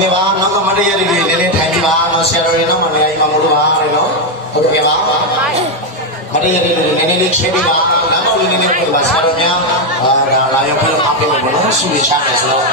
ကဲ့ပါနောက်ကမတရည်တွေလည်းထိုင်ပြီးပါနော်ဆရာတော်တွေနောက်မှနေရာကြီးမှာမလို့ပါလေနော်ဟုတ်ကဲ့ပါမတရည်တွေလည်းနည်းနည်းလေးချင်းပြီးပါလမ်းမောက်လေးနည်းနည်းပြပါဆရာတော်များဒါလာရောက်ပြီးတော့အားပေးလို့ပေါ့နော်ဆုရချမယ်ဆိုတော့